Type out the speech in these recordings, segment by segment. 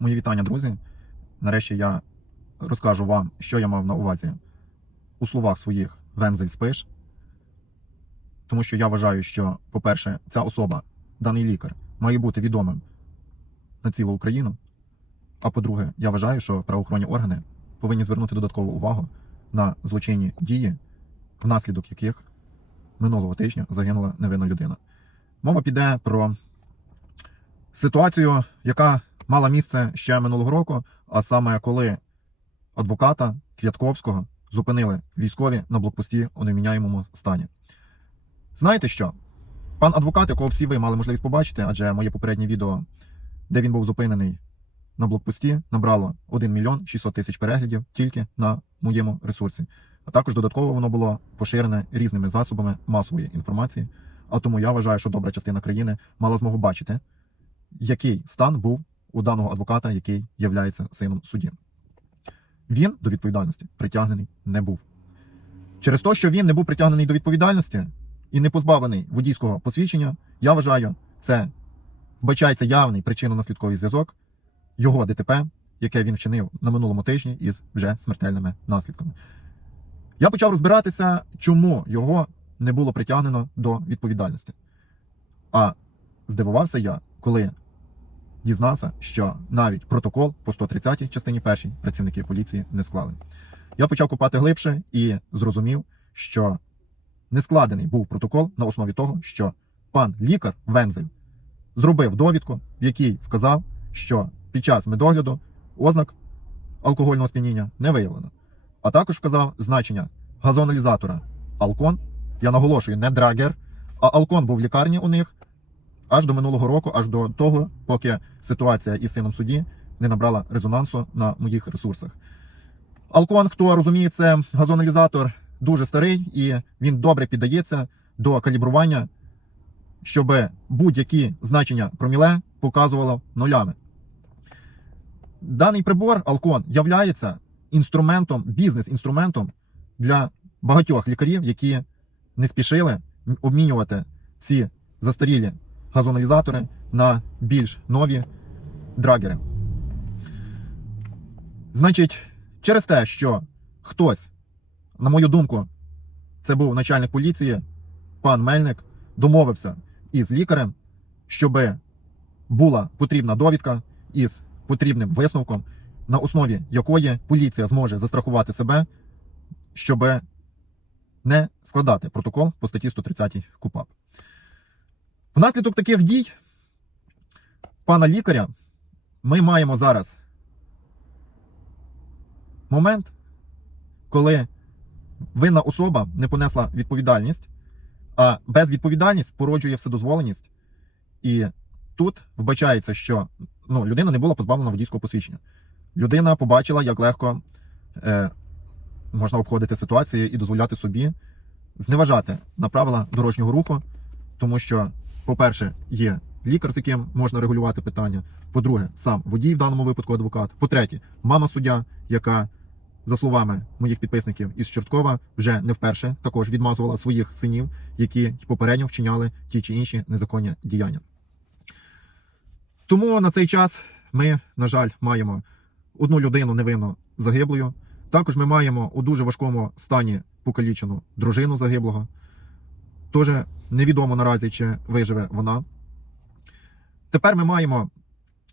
Мої вітання, друзі. Нарешті я розкажу вам, що я мав на увазі у словах своїх Вензель спиш. Тому що я вважаю, що, по-перше, ця особа, даний лікар, має бути відомим на цілу Україну. А по-друге, я вважаю, що правоохоронні органи повинні звернути додаткову увагу на злочинні дії, внаслідок яких минулого тижня загинула невинна людина. Мова піде про ситуацію, яка мала місце ще минулого року, а саме коли адвоката Квятковського зупинили військові на блокпості у неміняємому стані. Знаєте що? Пан адвокат, якого всі ви мали можливість побачити, адже моє попереднє відео, де він був зупинений на блокпості, набрало 1 мільйон 600 тисяч переглядів тільки на моєму ресурсі. А також додатково воно було поширене різними засобами масової інформації. А тому я вважаю, що добра частина країни мала змогу бачити, який стан був у даного адвоката, який являється сином судді. Він до відповідальності притягнений не був. Через те, що він не був притягнений до відповідальності і не позбавлений водійського посвідчення, я вважаю, це вбачається явний причинно-наслідковий зв'язок його ДТП, яке він вчинив на минулому тижні із вже смертельними наслідками. Я почав розбиратися, чому його не було притягнено до відповідальності. А здивувався я, коли дізнався, що навіть протокол по 130 частині першій працівники поліції не склали. Я почав копати глибше і зрозумів, що не складений був протокол на основі того, що пан лікар Вензель зробив довідку, в якій вказав, що під час медогляду ознак алкогольного сп'яніння не виявлено. А також вказав значення газоаналізатора Алкон. Я наголошую, не драгер, а Алкон був в лікарні у них аж до минулого року, аж до того, поки ситуація із сином судді не набрала резонансу на моїх ресурсах. Алкон, хто розуміє, це газоаналізатор дуже старий і він добре піддається до калібрування, щоб будь-які значення проміле показувало нулями. Даний прибор Алкон являється інструментом, бізнес-інструментом для багатьох лікарів, які не спішили обмінювати ці застарілі газоаналізатори на більш нові драгери. Значить, через те, що хтось, на мою думку, це був начальник поліції, пан Мельник, домовився із лікарем, щоб була потрібна довідка із потрібним висновком, на основі якої поліція зможе застрахувати себе, щоб не складати протокол по статті 130 КУПАП. Внаслідок таких дій пана лікаря ми маємо зараз момент, коли винна особа не понесла відповідальність, а безвідповідальність породжує вседозволеність. І тут вбачається, що ну, людина не була позбавлена водійського посвідчення. Людина побачила, як легко е, можна обходити ситуацію і дозволяти собі зневажати на правила дорожнього руху, тому що, по-перше, є лікар, з яким можна регулювати питання. По-друге, сам водій, в даному випадку адвокат. По-третє, мама суддя, яка, за словами моїх підписників із Чорткова, вже не вперше також відмазувала своїх синів, які попередньо вчиняли ті чи інші незаконні діяння. Тому на цей час ми, на жаль, маємо одну людину невинно загиблою. Також ми маємо у дуже важкому стані покалічену дружину загиблого. Теж невідомо наразі, чи виживе вона. Тепер ми маємо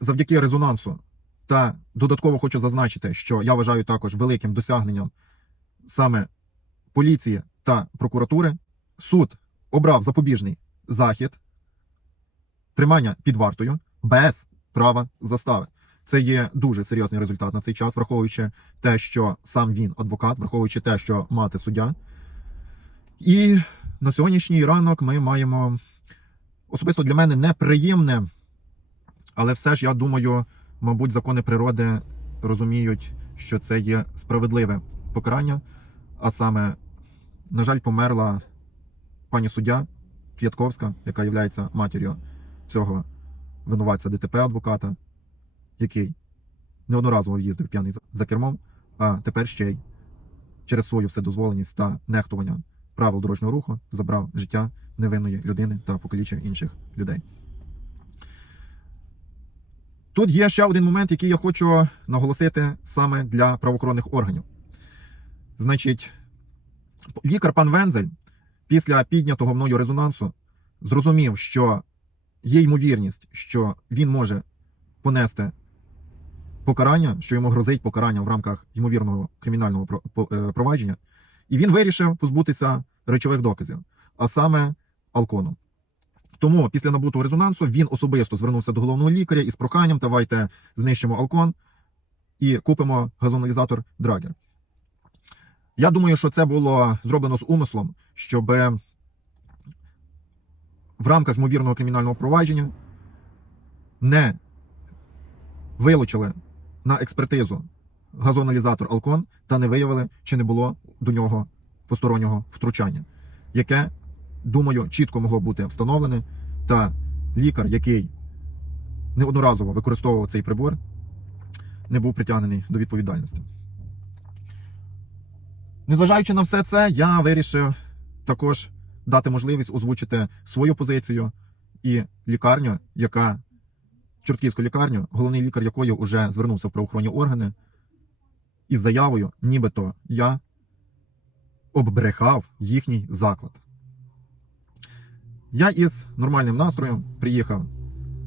завдяки резонансу та додатково хочу зазначити, що я вважаю також великим досягненням саме поліції та прокуратури. Суд обрав запобіжний захід тримання під вартою без права застави. Це є дуже серйозний результат на цей час, враховуючи те, що сам він адвокат, враховуючи те, що мати суддя. І на сьогоднішній ранок ми маємо особисто для мене неприємне, але все ж я думаю, мабуть, закони природи розуміють, що це є справедливе покарання. А саме, на жаль, померла пані суддя Квятковська, яка є матір'ю цього винуватця ДТП адвоката, який неодноразово їздив п'яний за кермом, а тепер ще й через свою вседозволеність та нехтування правил дорожнього руху забрав життя невинної людини та покалічив інших людей. Тут є ще один момент, який я хочу наголосити саме для правоохоронних органів. Значить, лікар пан Вензель після піднятого мною резонансу зрозумів, що є ймовірність, що він може понести покарання, що йому грозить покарання в рамках ймовірного кримінального е, провадження, і він вирішив позбутися речових доказів, а саме алкону. Тому після набутого резонансу він особисто звернувся до головного лікаря із проханням: давайте знищимо алкон і купимо газоаналізатор Драгер. Я думаю, що це було зроблено з умислом, щоб в рамках ймовірного кримінального провадження не вилучили на експертизу газоаналізатор Алкон та не виявили, чи не було до нього постороннього втручання, яке, думаю, чітко могло бути встановлене, та лікар, який неодноразово використовував цей прибор, не був притягнений до відповідальності. Незважаючи на все це, я вирішив також дати можливість озвучити свою позицію і лікарню, яка Чортківську лікарню, головний лікар якої вже звернувся в правоохоронні органи із заявою, нібито я оббрехав їхній заклад. Я із нормальним настроєм приїхав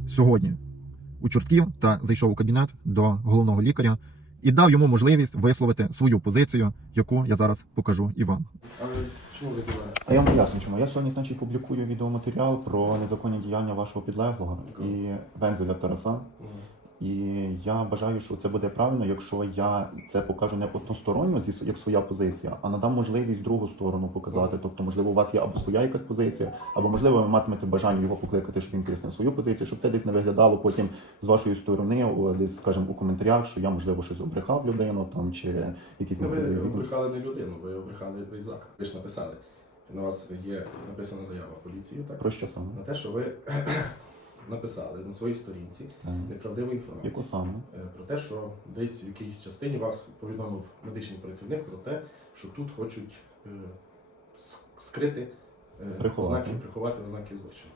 сьогодні у Чортків та зайшов у кабінет до головного лікаря і дав йому можливість висловити свою позицію, яку я зараз покажу і вам. Чому ви зібрали? А я вам поясню, чому. Я сьогодні, значить, публікую відеоматеріал про незаконні діяння вашого підлеглого і Вензеля Тараса. І я вважаю, що це буде правильно, якщо я це покажу не односторонньо, як своя позиція, а надам можливість другу сторону показати. Тобто, можливо, у вас є або своя якась позиція, або можливо ви матимете бажання його покликати, щоб він пояснив свою позицію, щоб це десь не виглядало потім з вашої сторони, десь, скажімо, у коментарях, що я можливо щось обрехав людину там чи якісь Ну, ви обрехали не людину, ви обрехали весь. Ви ж написали. На вас є написана заява в поліцію, так? Про що саме? На те, що ви написали на своїй сторінці неправдиву Яку інформацію. саме? Е, Про те, що десь в якійсь частині вас повідомив медичний працівник про те, що тут хочуть е, скрити е, Приховати. ознаки, приховати ознаки злочину.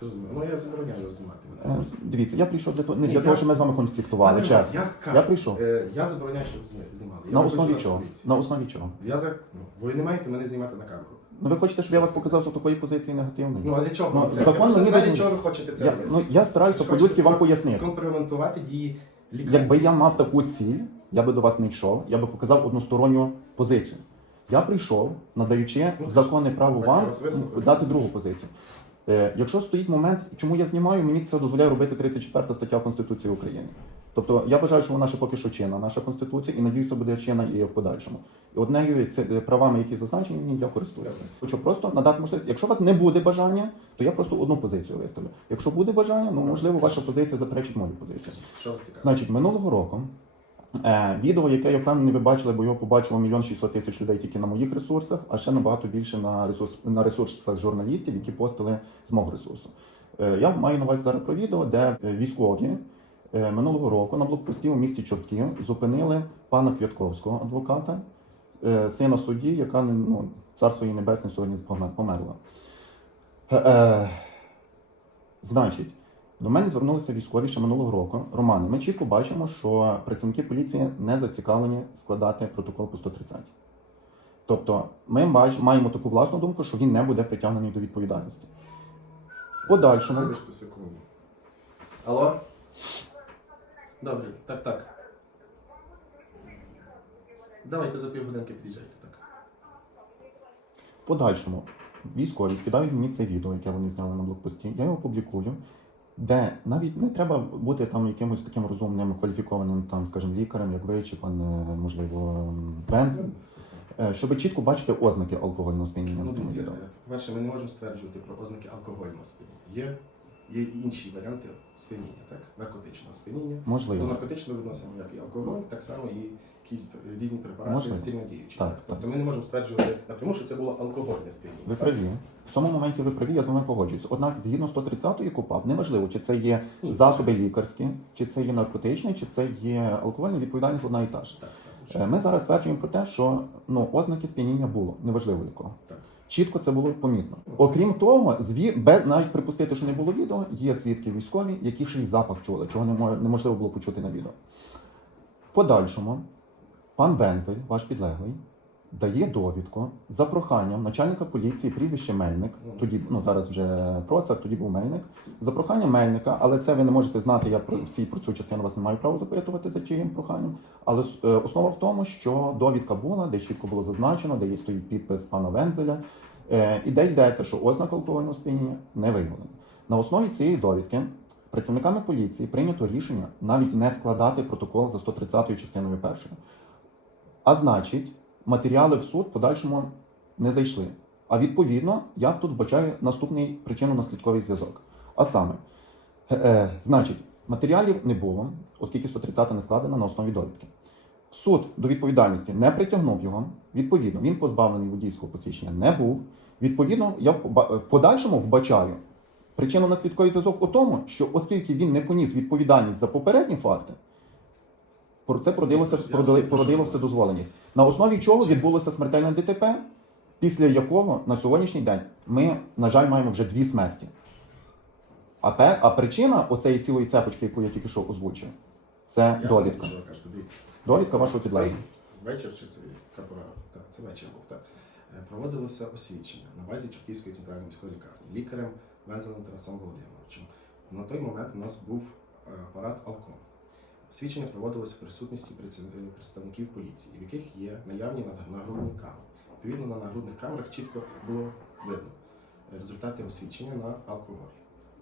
Зрозуміло. Ну я забороняю знімати мене. Дивіться, я прийшов для того, не для я- того, щоб ми з вами конфліктували, Пане чесно. Я, кажу, Я прийшов. я забороняю, щоб знімали. Я На основі чого? поліцію. На основі чого? Я за... ну, ви не маєте мене знімати на камеру. Ну ви хочете, щоб я вас показав з такої позиції негативної? Ну а для чого? Ну, це? закон я знаю, дозволяє. чого ви хочете це я, робити. ну, я стараюся Ви по-людськи вам пояснити. Скомпроментувати дії лікаря. Якби я мав таку ціль, я би до вас не йшов, я би показав односторонню позицію. Я прийшов, надаючи Ну, законне право так, я вам вас вислухаю. дати другу позицію. Е, якщо стоїть момент, чому я знімаю, мені це дозволяє робити 34 стаття Конституції України. Тобто я вважаю, що вона ще поки що чинна, наша конституція, і надіюся, буде чинна і в подальшому. І однею це е, правами, які зазначені, я користуюся. Хочу просто надати можливість. Якщо у вас не буде бажання, то я просто одну позицію виставлю. Якщо буде бажання, ну можливо, ваша позиція заперечить мою позицію. Значить, минулого року е, відео, яке я впевнений, ви бачили, бо його побачило мільйон 600 тисяч людей тільки на моїх ресурсах, а ще набагато більше на, ресурс, на ресурсах журналістів, які постили з мого ресурсу. Е, я маю на увазі зараз про відео, де військові минулого року на блокпості у місті Чортків зупинили пана Квятковського, адвоката, е, сина судді, яка ну, царство її небесне сьогодні померла. Е, е, значить, до мене звернулися військові ще минулого року. Романе, ми чітко бачимо, що працівники поліції не зацікавлені складати протокол по 130. Тобто, ми маємо таку власну думку, що він не буде притягнений до відповідальності. В подальшому. Алло? Добре, так, так. Давайте за півгодинки під'їжджайте, так. в подальшому військові скидають мені це відео, яке вони зняли на блокпості. Я його публікую, де навіть не треба бути там якимось таким розумним, кваліфікованим, там, скажімо, лікарем, як ви, чи пан, е, можливо, Бенз, е, щоб чітко бачити ознаки алкогольного сп'яніння Ну, дивіться, перше, ми не можемо стверджувати про ознаки алкогольного сп'яніння. Є, є інші варіанти сп'яніння, так? Наркотичного сп'яніння. До Можливо. наркотичного відносимо як і алкоголь, так само і якісь різні препарати Можливо. сильно діючі. Так, Тобто ми не можемо стверджувати напряму, що це було алкогольне сп'яніння. Ви так? праві. В цьому моменті ви праві, я з вами погоджуюсь. Однак, згідно 130-ї КУПАП, неважливо, чи це є Ні. засоби лікарські, чи це є наркотичні, чи це є алкогольна відповідальність одна і та ж. Так, так, Е, звичайно. Ми зараз стверджуємо про те, що ну, ознаки сп'яніння було, неважливо якого. Так. Чітко це було помітно. Окрім того, зві... навіть припустити, що не було відео, є свідки військові, які ще й запах чули, чого неможливо було почути на відео. В подальшому пан Вензель, ваш підлеглий, дає довідку за проханням начальника поліції, прізвище Мельник. Тоді, ну зараз вже процак, тоді був Мельник. За проханням Мельника, але це ви не можете знати. Я про в цій про цю частину вас не маю права запитувати за чиїм проханням. Але е, основа в тому, що довідка була, де чітко було зазначено, де є стоїть підпис пана Вензеля, е, і де йдеться, що ознак алкогольного сп'яніння не виявлено. На основі цієї довідки працівниками поліції прийнято рішення навіть не складати протокол за 130 частиною першою. А значить, матеріали в суд подальшому не зайшли. А відповідно, я тут вбачаю наступний причинно-наслідковий зв'язок. А саме, е, е, значить, матеріалів не було, оскільки 130 не складена на основі довідки. Суд до відповідальності не притягнув його. Відповідно, він позбавлений водійського посвідчення не був. Відповідно, я в подальшому вбачаю причинно-наслідковий зв'язок у тому, що оскільки він не поніс відповідальність за попередні факти, це породилося, породило вседозволеність. На основі чого відбулося смертельне ДТП, після якого на сьогоднішній день ми, на жаль, маємо вже дві смерті. А, пе, а причина оцеї цілої цепочки, яку я тільки що озвучив, це Я довідка. Що дивіться. Довідка вашого підлеглого. Вечір чи це капора? Так, це вечір був, так. Е, Проводилося освідчення на базі Чортківської центральної міської лікарні лікарем Вензелем Тарасом Володимировичем. На той момент у нас був е, апарат Алком. Освідчення проводилося в присутності представників поліції, в яких є наявні нагрудні камери. Відповідно, на нагрудних камерах чітко було видно результати освідчення на алкоголь.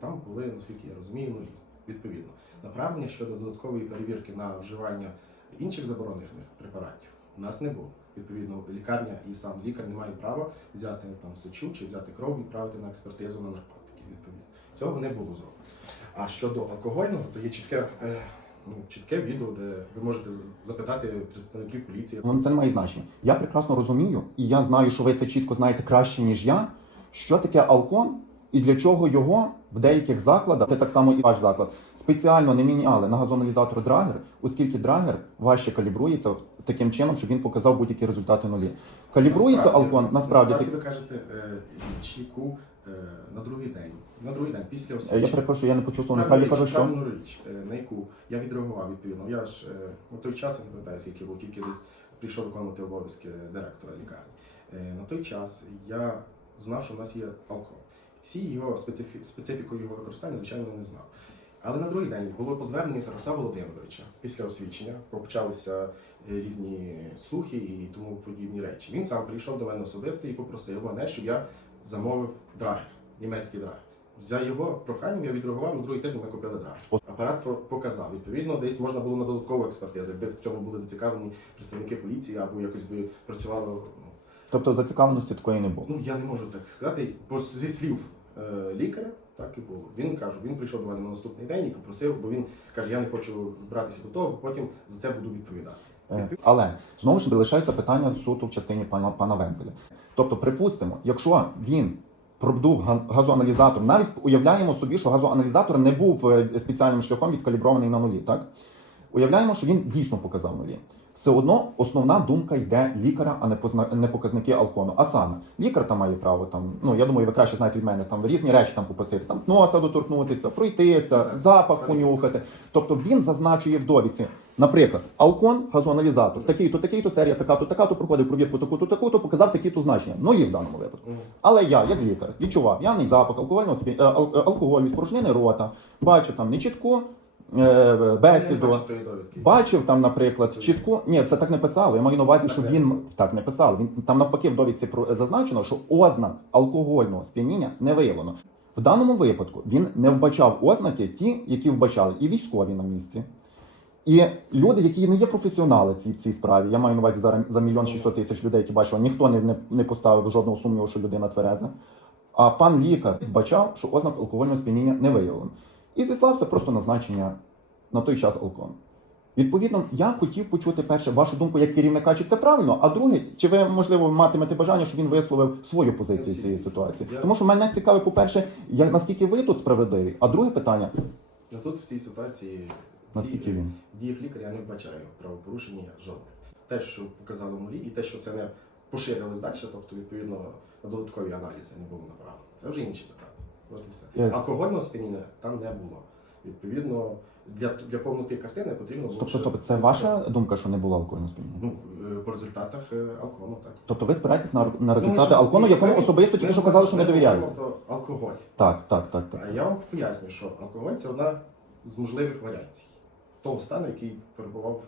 Там були, наскільки я розумію, нулі. Відповідно, направлення щодо додаткової перевірки на вживання інших заборонених препаратів у нас не було. Відповідно, лікарня і сам лікар не має права взяти там сечу чи взяти кров і відправити на експертизу на наркотики. Відповідно, цього не було зроблено. А щодо алкогольного, то є чітке, е, ну, чітке відео, де ви можете запитати представників поліції. Ну, це не має значення. Я прекрасно розумію, і я знаю, що ви це чітко знаєте краще, ніж я. Що таке алкон і для чого його в деяких закладах, це так само і ваш заклад, спеціально не міняли на газоаналізатор драгер, оскільки драгер важче калібрується таким чином, щоб він показав будь-які результати нулі. Калібрується алкон насправді. насправді ви кажете е, чіку на другий день. На другий день після Е. Я перепрошую, я не почув слово. Насправді кажу, що правильну річ, е, на яку я відреагував відповідно. Я ж е, на той час я не пам'ятаю, скільки був, тільки десь прийшов виконувати обов'язки директора лікарні. Е, На той час я знав, що в нас є алкоголь. Всі його специфі... специфіку його використання, звичайно, не знав. Але на другий день було по зверненню Тараса Володимировича після освідчення, почалися е, різні слухи і тому подібні речі. Він сам прийшов до мене особисто і попросив мене, щоб я замовив драгер, німецький драгер. За його проханням я відреагував на другий тиждень ми купили драгер. Апарат показав. Відповідно, десь можна було на додаткову експертизу, якби в цьому були зацікавлені представники поліції або якось би працювало. ну, тобто зацікавленості такої не було. Ну я не можу так сказати, бо зі слів е, лікаря так і було. Він каже, він прийшов до мене на наступний день і попросив, бо він каже, я не хочу братися до того, бо потім за це буду відповідати. Е, Але знову ж лишається питання суто в частині пана, пана Вензеля. Тобто, припустимо, якщо він продув газоаналізатор, навіть уявляємо собі, що газоаналізатор не був е, спеціальним шляхом відкалібрований на нулі, так? Уявляємо, що він дійсно показав нулі. Все одно основна думка йде лікаря, а не позна- не показники алкону. А саме, лікар там має право там, ну я думаю, ви краще знаєте від мене там різні речі там попросити, там носа доторкнутися, пройтися, запах понюхати. Тобто він зазначує в довідці, наприклад, алкон, газоаналізатор, такий-то, такий-то серія, така-то, така-то, проходив провірку таку-то, таку-то, показав такі-то значення. Ну є в даному випадку. Але я, як лікар, відчував явний запах алкогольного е, е, алкоголю, спорожнини рота, бачив там нечітку бесіду. тої довідки. Бачив там, наприклад, чітку. Ні, це так не писало. Я маю на увазі, що він так не писав. Він там навпаки в довідці зазначено, що ознак алкогольного сп'яніння не виявлено. В даному випадку він не вбачав ознаки, ті, які вбачали і військові на місці. І люди, які не є професіонали ці- в цій справі, я маю на увазі зараз за мільйон шістсот тисяч людей, які бачили, ніхто не, не, не поставив жодного сумніву, що людина твереза. А пан лікар вбачав, що ознак алкогольного сп'яніння не виявлено. І зіслався просто на значення на той час алкон. Відповідно, я хотів почути перше вашу думку як керівника, чи це правильно, а друге, чи ви можливо матимете бажання, щоб він висловив свою позицію в цій ситуації? Тому що мене цікавить, по-перше, як наскільки ви тут справедливі, а друге питання, Ну, тут в цій ситуації наскільки він. діях лікаря я не вбачаю правопорушення жодних. Те, що показало нулі, і те, що це не поширились далі, тобто відповідно на додаткові аналізи не було направлено. Це вже інші питання. От і все. Я- Алкогольного сп'яніння там не було. Відповідно, для, для повноти картини потрібно було. Стоп, стоп, це ваша думка, що не було алкогольного сп'яніння? Ну, е, по результатах е, алкону, так. Тобто ви спираєтесь на, на Ну, результати ж- алкону, якому особисто тільки що казали, що не довіряють. про алкоголь. Так, так, так, так. А я вам поясню, що алкоголь це одна з можливих варіацій того стану, який перебував.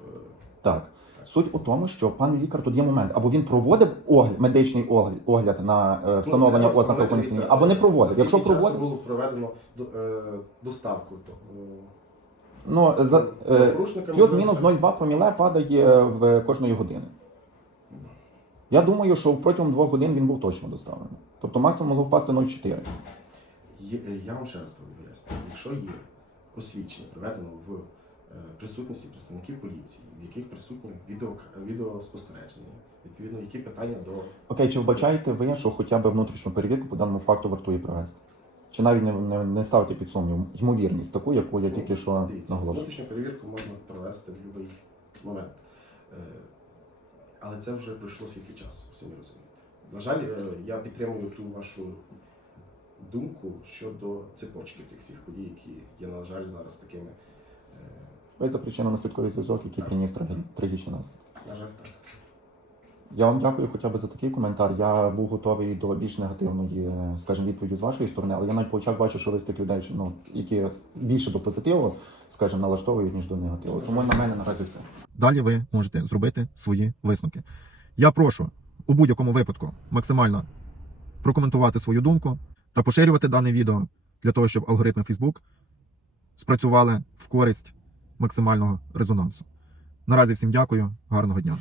Е, Так. Суть у тому, що пан лікар тут є момент, або він проводив огляд, медичний огляд, огляд на е, встановлення ну, ознак дивіться, або не проводив. за Якщо скільки часу проводив, було проведено до- е, доставку того. ну за е, плюс-мінус 0,2 проміле падає в кожної години. Я думаю, що протягом двох годин він був точно доставлений. Тобто максимум могло впасти 0,4. Є, е, я вам ще раз поясню, якщо є посвідчення, проведено в е, присутності представників поліції, в яких присутні відео, відеоспостереження, відповідно, які питання до Окей, чи вбачаєте ви, що хоча б внутрішню перевірку по даному факту вартує провести? Чи навіть не, не, не ставити під сумнів ймовірність таку, яку я тільки що Дивіться, наголошую? внутрішню перевірку можна провести в будь-який момент. Е, Але це вже пройшло скільки часу, самі розумієте. На жаль, е, я підтримую ту вашу думку щодо цепочки цих всіх подій, які є, на жаль, зараз такими. Е, Ви за причинно-наслідковий зв'язок, який приніс трагічні наслідки. На жаль, так. Я вам дякую хоча б за такий коментар. Я був готовий до більш негативної, скажімо, відповіді з вашої сторони, але я навіть по очах бачу, що ви з тих людей, ну, які більше до позитиву, скажімо, налаштовують, ніж до негативу. Тому на мене наразі все. Далі ви можете зробити свої висновки. Я прошу у будь-якому випадку максимально прокоментувати свою думку та поширювати дане відео для того, щоб алгоритми Facebook спрацювали в користь максимального резонансу. Наразі всім дякую, гарного дня.